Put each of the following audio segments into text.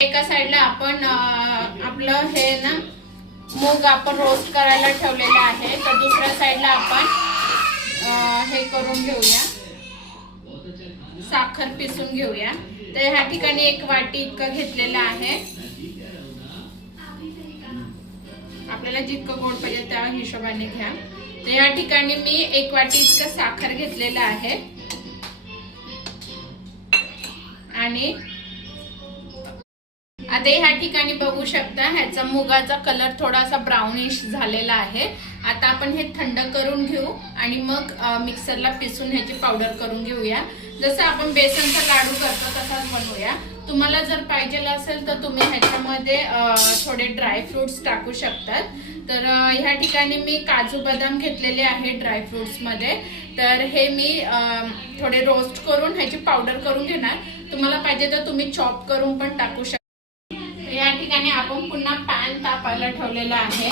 एका साइडला आपण आपलं हे ना मूग आपण रोस्ट करायला ठेवलेलं आहे, तर दुसऱ्या साइडला आपण हे करून घेऊया, साखर पिसून घेऊया। तर ह्या ठिकाणी 1 वाटी इतकं घेतलेलं आहे, आपल्याला जितकं गोड पाहिजे त्या हिशोबाने घ्या। तर या ठिकाणी मी 1 वाटी इतकं साखर घेतलेलं आहे आणि आता ह्या ठिकाणी बघू शकता ह्याचा मुगाचा कलर थोडासा ब्राउनिश झालेला आहे। आता आपण हे थंड करून घेऊ आणि मग मिक्सरला पिसून ह्याची पावडर करून घेऊया। जसं आपण बेसनचा लाडू करतो तसाच बनवूया। तुम्हाला जर पाहिजे असेल तर तुम्ही ह्याच्यामध्ये थोडे ड्राय फ्रुट्स टाकू शकतात। तर ह्या ठिकाणी मी काजू बदाम घेतलेले आहे ड्राय फ्रुट्स मध्ये, तर हे मी थोडे रोस्ट करून ह्याची पावडर करून घेणार। तुम्हाला पाहिजे तर तुम्ही चॉप करून पण टाकू शकता। या ठिकाणी आपण पुन्हा पॅन तापायला ठेवलेला आहे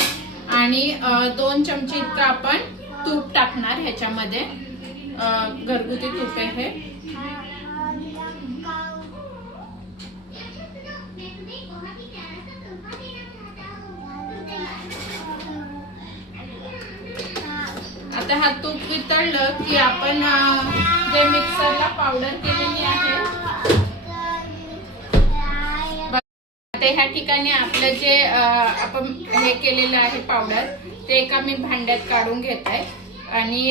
आणि 2 चमचे इतकं आपण तूप टाकणार ह्याच्यामध्ये, घरगुती तूप आहे हे। आता हा तूप वितळलं की आपण जे मिक्सरला पावडर केलेली आहे ह्या ठिकाणी आपलं जे आपण हे केलेलं आहे पावडर ते एका मी भांड्यात काढून घेत आहे आणि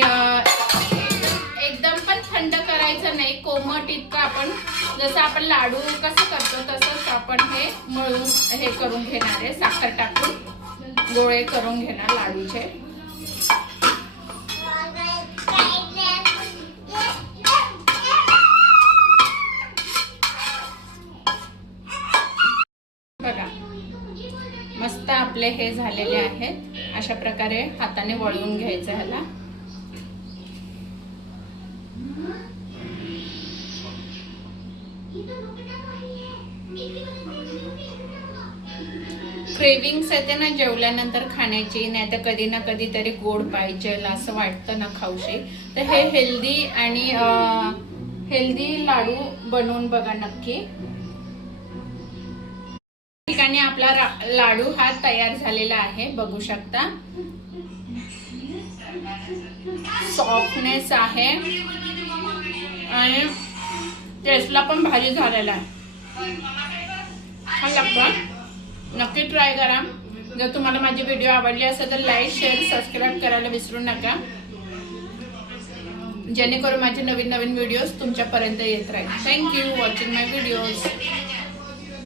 एकदम पण थंड करायचं नाही, कोमट इतकं आपण जसं आपण लाडू कसं करतो तसंच आपण हे मळून हे करून घेणार आहे। साखर टाकून गोळे करून घेणार लाडूचे। बघा मस्त आपले हे झालेले आहेत। अशा प्रकारे हाताने वळवून घ्यायचं ह्याला। क्रेविंग्स येते ना जेवल्यानंतर खाण्याची, नाही तर कधी ना कधी तरी गोड पाहिजे असं वाटतं ना खाऊशी, तर हे हेल्दी आणि हेल्दी लाडू बनवून बघा नक्की। ठिकाणी आपला लाडू हा तयार झालेला आहे, बघू शकता सॉफ्टनेस आहे आणि टेस्टला पण भारी झालेला आहे। हा लागतो, नक्की ट्राय करा। जर तुम्हाला माझे व्हिडिओ आवडले असेल तर लाईक शेअर सबस्क्राईब करायला विसरू नका, जेणेकरून माझे नवीन नवीन व्हिडिओज तुमच्यापर्यंत येत राहील। थँक्यू वॉचिंग माय व्हिडिओज।